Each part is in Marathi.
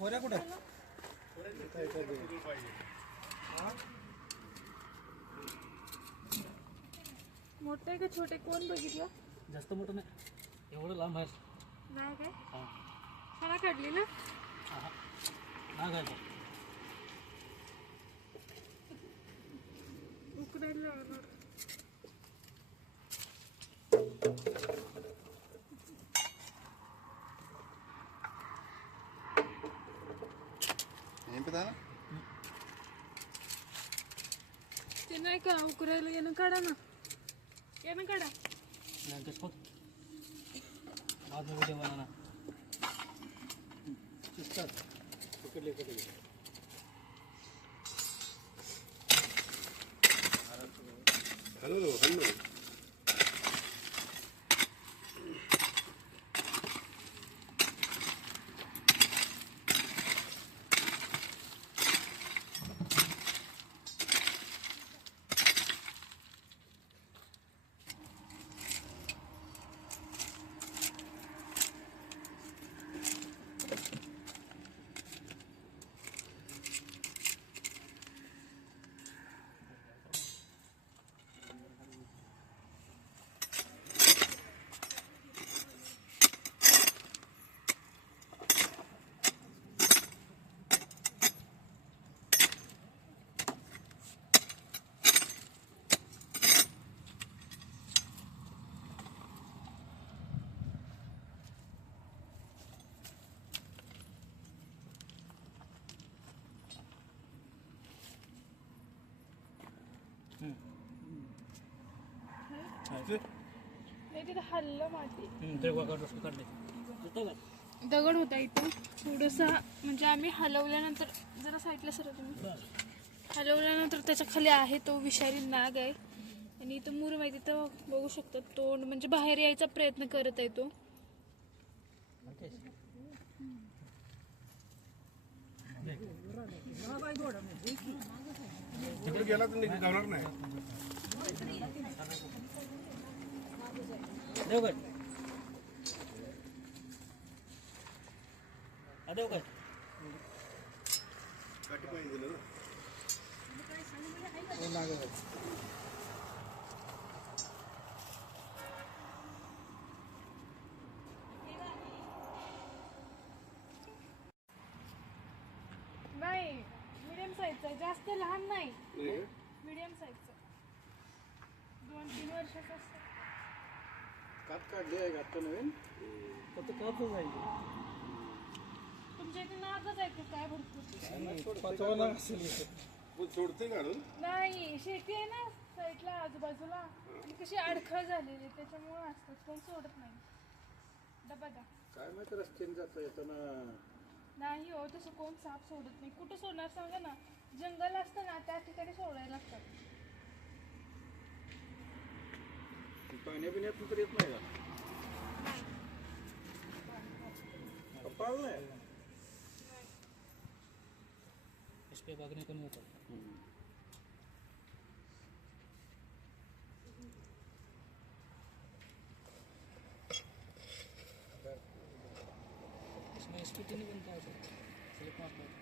खोऱ्या कुठे मोठे का छोटे? कोण बघितलं? जास्त मोठं नाही. एवढं लांब आहे. नाही काय? हा. काढली ना? नाग आहे. उकडायला लागणार ఎక్కుదా తిన్నాక కూరగాయలు వెనకాడనా? వెనకాడ? చూస్తారు ఒకటి ఒకటి హలో హలో. नाही तिथं हल्लं माती. दगड होता इथं. थोडंसं म्हणजे आम्ही हलवल्यानंतर जरा साईडला सर तुम्ही. हलवल्यानंतर त्याच्याखाली आहे तो विषारी नाग आहे. आणि इथं मूर माहिती तर बघू शकतो तोंड म्हणजे बाहेर यायचा प्रयत्न करत आहे तो. गेला तर नाही देव काय देव काय काठी पाहिजे दिलं ना नाही मिडियम साईजचा जास्त लहान नाही? मिडियम साईजचा दोन तीन वर्षाचा असतो. कात काढली आहे का आत्ता नवीन? फक्त कापच आहे. तुमच्या इथे नागच आहे का काय भरपूर? पण सोडते काढून. नाही शेती आहे ना साईडला आजूबाजूला. आणि कशी अडखळ झालेली त्याच्यामुळे असतात कोण सोडत नाही. डबा द्या. काय माहिती रस्त्याने जाता येताना? नाही हो तसं कोण साप सोडत नाही. कुठं सोडणार सांगा ना? जंगल असतं ना त्या ठिकाणी सोडायला लागतात. पाण्या पिण्यात तर येत नाही का? पाळ नाही इस पे भागने को नहीं होता इसमें स्पीड नहीं बनता है सर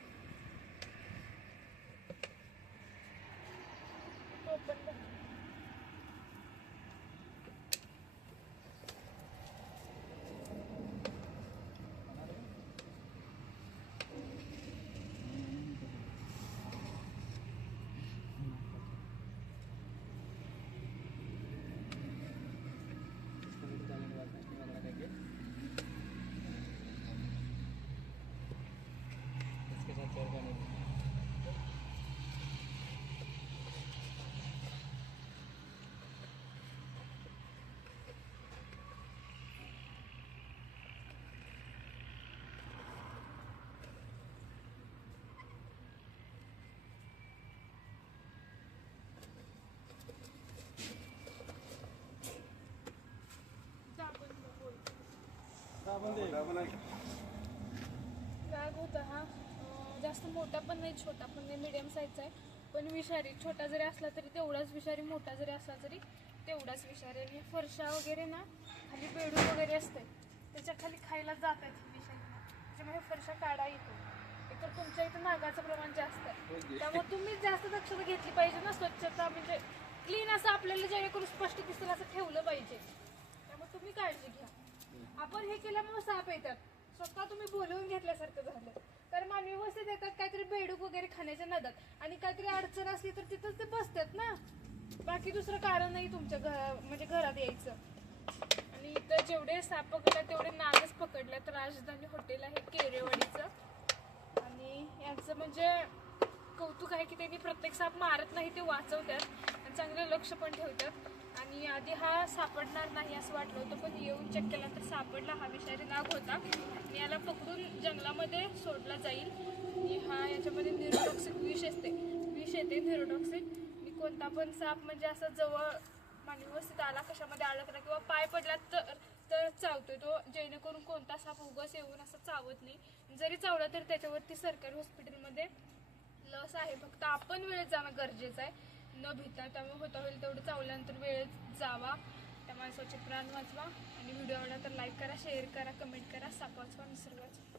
राग होता हा. अं, जास्त मोठा पण नाही छोटा पण नाही मिडियम साईजचा आहे. पण विषारी छोटा जरी असला तरी तेवढाच विषारी मोठा जरी असला तरी तेवढाच विषारी. आणि फरशा वगैरे ना खाली बेडू वगैरे असते त्याच्याखाली खायला जातात विषारी. त्याच्यामुळे फरशा काढा येतो तर तुमच्या इथं नागाचं प्रमाण जास्त आहे. त्यामुळे तुम्ही जास्त दक्षता घेतली पाहिजे ना स्वच्छता म्हणजे क्लीन असं आपल्याला जेणेकरून स्पष्ट दिसेल असं ठेवलं पाहिजे. त्यामुळे तुम्ही काळजी घ्या. आपण हे केल्यामुळे साप येतात. स्वतः तुम्ही बोलवून घेतल्यासारखं झालं. तर मानवी वस्तीत येतात काहीतरी बेडूक वगैरे खाण्याच्या नादात. आणि काहीतरी अडचण असली तर तिथंच ते बसतात ना. बाकी दुसरं कारण नाही तुमच्या घर म्हणजे घरात यायचं. आणि इथं जेवढे साप पकडतात तेवढे नागच पकडल्यात राजधानी हॉटेल आहे केरेवाडीचं. आणि यांचं म्हणजे कौतुक आहे की त्यांनी प्रत्येक साप मारत नाही ते वाचवतात. आणि चांगलं लक्ष पण ठेवतात. आणि आधी हा सापडणार नाही असं वाटलं होतं पण येऊन चेक केल्यानंतर सापडला हा विषारी नाग होता. आणि याला पकडून जंगलामध्ये सोडला जाईल. आणि हा याच्यामध्ये निरोटॉक्सिक विष असते विष येते निरोटॉक्सिक आणि कोणता पण साप म्हणजे असं जवळ मानवी आला कशामध्ये अडकला किंवा पाय पडला तर तर चावतोय तो. जेणेकरून कोणता साप उगाच येऊन असं चावत नाही. जरी चावला तर त्याच्यावरती सरकारी हॉस्पिटलमध्ये लस आहे. फक्त आपण वेळेत जाणं गरजेचं आहे. न भिता त्यामुळे होता होईल तेवढं चावल्यानंतर वेळेत जावा. त्यामुळे स्वच्छ प्राण वाचवा. आणि व्हिडिओ आवडला तर लाईक करा शेअर करा कमेंट करा. साप वाचवा निसर्ग वाचवा